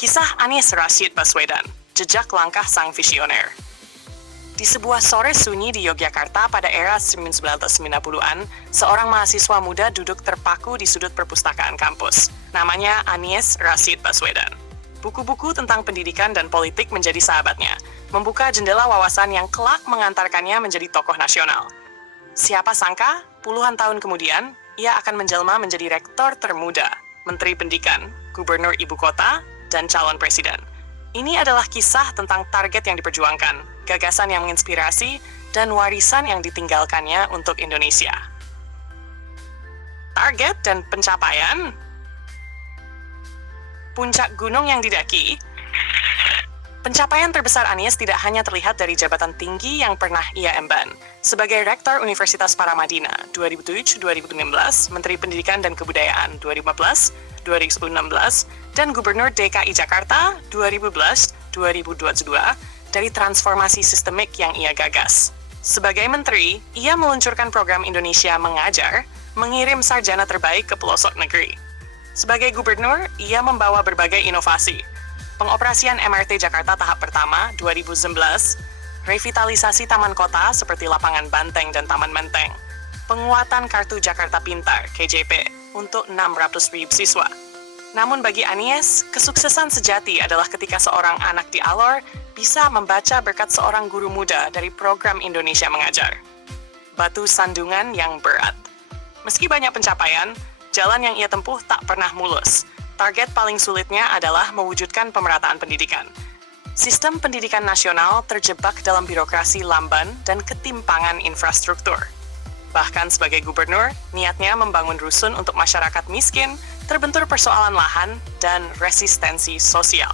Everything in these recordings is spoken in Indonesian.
Kisah Anies Rashid Baswedan, jejak langkah sang visioner. Di sebuah sore sunyi di Yogyakarta pada era 1990-an, seorang mahasiswa muda duduk terpaku di sudut perpustakaan kampus. Namanya Anies Rashid Baswedan. Buku-buku tentang pendidikan dan politik menjadi sahabatnya, membuka jendela wawasan yang kelak mengantarkannya menjadi tokoh nasional. Siapa sangka, puluhan tahun kemudian, ia akan menjelma menjadi rektor termuda, menteri pendidikan, gubernur ibu kota, dan calon presiden. Ini adalah kisah tentang target yang diperjuangkan, gagasan yang menginspirasi, dan warisan yang ditinggalkannya untuk Indonesia. Target dan pencapaian. Puncak gunung yang didaki. Pencapaian terbesar Anies tidak hanya terlihat dari jabatan tinggi yang pernah ia emban. Sebagai Rektor Universitas Paramadina 2007-2016, Menteri Pendidikan dan Kebudayaan 2015-2016, dan Gubernur DKI Jakarta 2012-2022 dari transformasi sistemik yang ia gagas. Sebagai menteri, ia meluncurkan program Indonesia Mengajar, mengirim sarjana terbaik ke pelosok negeri. Sebagai gubernur, ia membawa berbagai inovasi. Pengoperasian MRT Jakarta tahap pertama 2011, revitalisasi taman kota seperti Lapangan Banteng dan Taman Menteng, penguatan Kartu Jakarta Pintar (KJP) untuk 600.000 siswa. Namun bagi Anies, kesuksesan sejati adalah ketika seorang anak di Alor bisa membaca berkat seorang guru muda dari program Indonesia Mengajar. Batu sandungan yang berat. Meski banyak pencapaian, jalan yang ia tempuh tak pernah mulus. Target paling sulitnya adalah mewujudkan pemerataan pendidikan. Sistem pendidikan nasional terjebak dalam birokrasi lamban dan ketimpangan infrastruktur. Bahkan sebagai gubernur, niatnya membangun rusun untuk masyarakat miskin, terbentur persoalan lahan, dan resistensi sosial.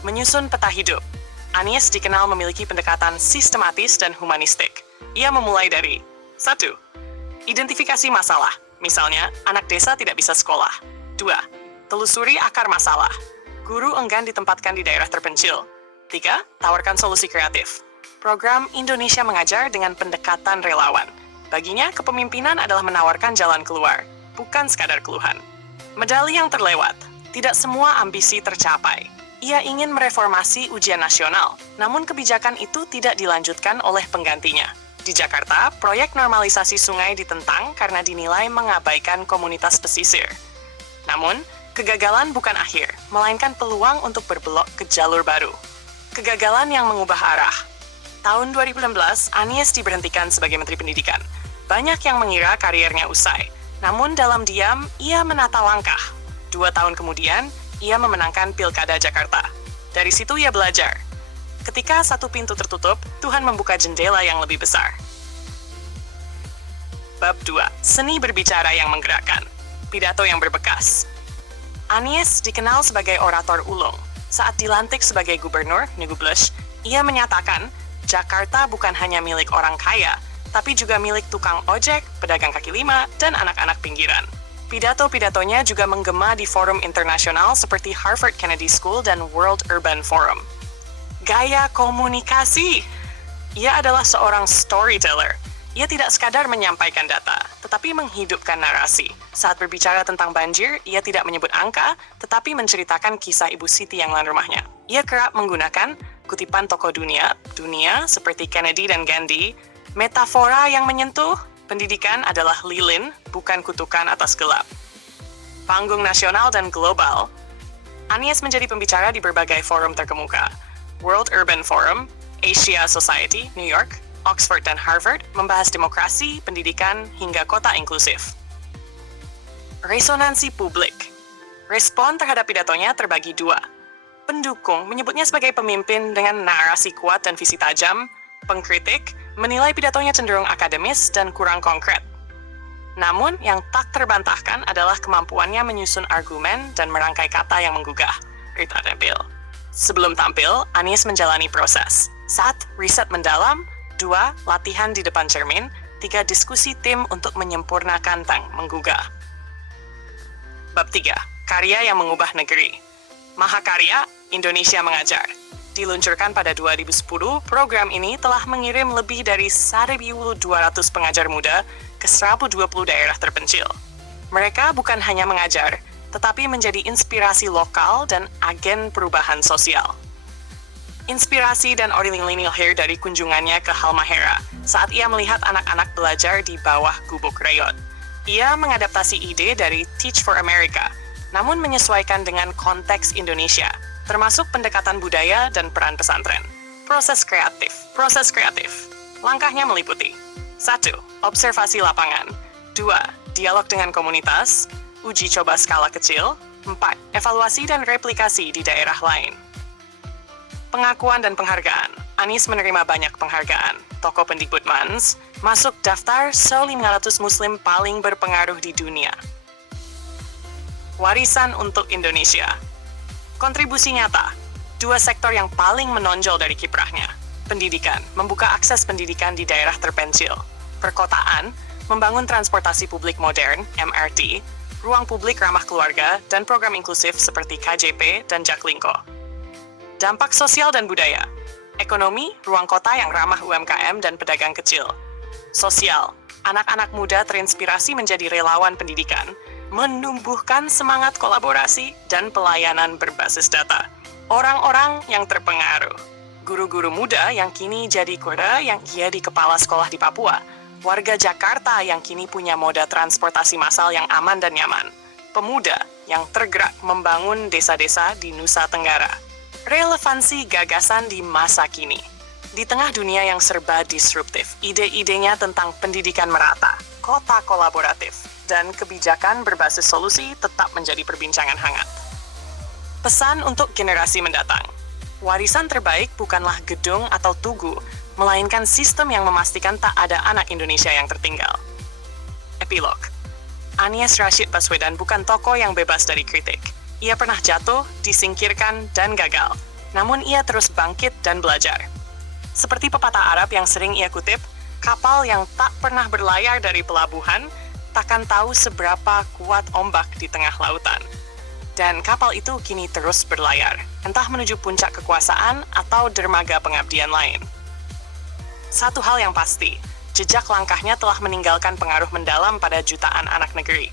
Menyusun peta hidup. Anies dikenal memiliki pendekatan sistematis dan humanistik. Ia memulai dari 1. Identifikasi masalah. Misalnya, anak desa tidak bisa sekolah. 2. Telusuri akar masalah. Guru enggan ditempatkan di daerah terpencil. 3. Tawarkan solusi kreatif. Program Indonesia Mengajar dengan pendekatan relawan. Baginya, kepemimpinan adalah menawarkan jalan keluar, bukan sekadar keluhan. Medali yang terlewat. Tidak semua ambisi tercapai. Ia ingin mereformasi ujian nasional, namun kebijakan itu tidak dilanjutkan oleh penggantinya. Di Jakarta, proyek normalisasi sungai ditentang karena dinilai mengabaikan komunitas pesisir. Namun, kegagalan bukan akhir, melainkan peluang untuk berbelok ke jalur baru. Kegagalan yang mengubah arah. Tahun 2016, Anies diberhentikan sebagai Menteri Pendidikan. Banyak yang mengira karirnya usai. Namun dalam diam, ia menata langkah. 2 tahun kemudian, ia memenangkan Pilkada Jakarta. Dari situ ia belajar. Ketika satu pintu tertutup, Tuhan membuka jendela yang lebih besar. Bab 2. Seni berbicara yang menggerakkan. Pidato yang berbekas. Anies dikenal sebagai orator ulung. Saat dilantik sebagai gubernur, Nugublush, ia menyatakan, Jakarta bukan hanya milik orang kaya, tapi juga milik tukang ojek, pedagang kaki lima, dan anak-anak pinggiran. Pidato-pidatonya juga menggema di forum internasional seperti Harvard Kennedy School dan World Urban Forum. Gaya komunikasi. Ia adalah seorang storyteller. Ia tidak sekadar menyampaikan data, tetapi menghidupkan narasi. Saat berbicara tentang banjir, ia tidak menyebut angka, tetapi menceritakan kisah Ibu Siti yang lain rumahnya. Ia kerap menggunakan kutipan tokoh dunia seperti Kennedy dan Gandhi, metafora yang menyentuh, pendidikan adalah lilin, bukan kutukan atas gelap. Panggung nasional dan global. Anies menjadi pembicara di berbagai forum terkemuka. World Urban Forum, Asia Society, New York, Oxford dan Harvard membahas demokrasi, pendidikan, hingga kota inklusif. Resonansi publik. Respon terhadap pidatonya terbagi 2. Pendukung menyebutnya sebagai pemimpin dengan narasi kuat dan visi tajam. Pengkritik menilai pidatonya cenderung akademis dan kurang konkret. Namun, yang tak terbantahkan adalah kemampuannya menyusun argumen dan merangkai kata yang menggugah. Rita tampil. Sebelum tampil, Anies menjalani proses. 1. Riset mendalam. 2. Latihan di depan cermin. 3. Diskusi tim untuk menyempurnakan menggugah. Bab 3. Karya yang mengubah negeri. Mahakarya, Indonesia Mengajar. Diluncurkan pada 2010, program ini telah mengirim lebih dari 1.200 pengajar muda ke 120 daerah terpencil. Mereka bukan hanya mengajar, tetapi menjadi inspirasi lokal dan agen perubahan sosial. Inspirasi dan original hair dari kunjungannya ke Halmahera saat ia melihat anak-anak belajar di bawah gubuk reot. Ia mengadaptasi ide dari Teach for America, namun menyesuaikan dengan konteks Indonesia, termasuk pendekatan budaya dan peran pesantren. Proses kreatif. Langkahnya meliputi 1. Observasi lapangan 2. Dialog dengan komunitas, uji coba skala kecil 4. Evaluasi dan replikasi di daerah lain. Pengakuan dan penghargaan. Anies menerima banyak penghargaan. Tokoh Pendikbudmans masuk daftar 500 Muslim paling berpengaruh di dunia. Warisan untuk Indonesia. Kontribusi nyata. 2 sektor yang paling menonjol dari kiprahnya. Pendidikan, membuka akses pendidikan di daerah terpencil. Perkotaan, membangun transportasi publik modern, MRT, ruang publik ramah keluarga, dan program inklusif seperti KJP dan Jaklingko. Dampak sosial dan budaya. Ekonomi, ruang kota yang ramah UMKM dan pedagang kecil. Sosial, anak-anak muda terinspirasi menjadi relawan pendidikan, menumbuhkan semangat kolaborasi dan pelayanan berbasis data. Orang-orang yang terpengaruh. Guru-guru muda yang kini jadi kura yang ia di kepala sekolah di Papua. Warga Jakarta yang kini punya moda transportasi massal yang aman dan nyaman. Pemuda yang tergerak membangun desa-desa di Nusa Tenggara. Relevansi gagasan di masa kini. Di tengah dunia yang serba disruptif, ide-idenya tentang pendidikan merata, kota kolaboratif, dan kebijakan berbasis solusi tetap menjadi perbincangan hangat. Pesan untuk generasi mendatang. Warisan terbaik bukanlah gedung atau tugu, melainkan sistem yang memastikan tak ada anak Indonesia yang tertinggal. Epilog. Anies Rashid Baswedan bukan tokoh yang bebas dari kritik. Ia pernah jatuh, disingkirkan, dan gagal. Namun ia terus bangkit dan belajar. Seperti pepatah Arab yang sering ia kutip, kapal yang tak pernah berlayar dari pelabuhan takkan tahu seberapa kuat ombak di tengah lautan. Dan kapal itu kini terus berlayar, entah menuju puncak kekuasaan atau dermaga pengabdian lain. Satu hal yang pasti, jejak langkahnya telah meninggalkan pengaruh mendalam pada jutaan anak negeri.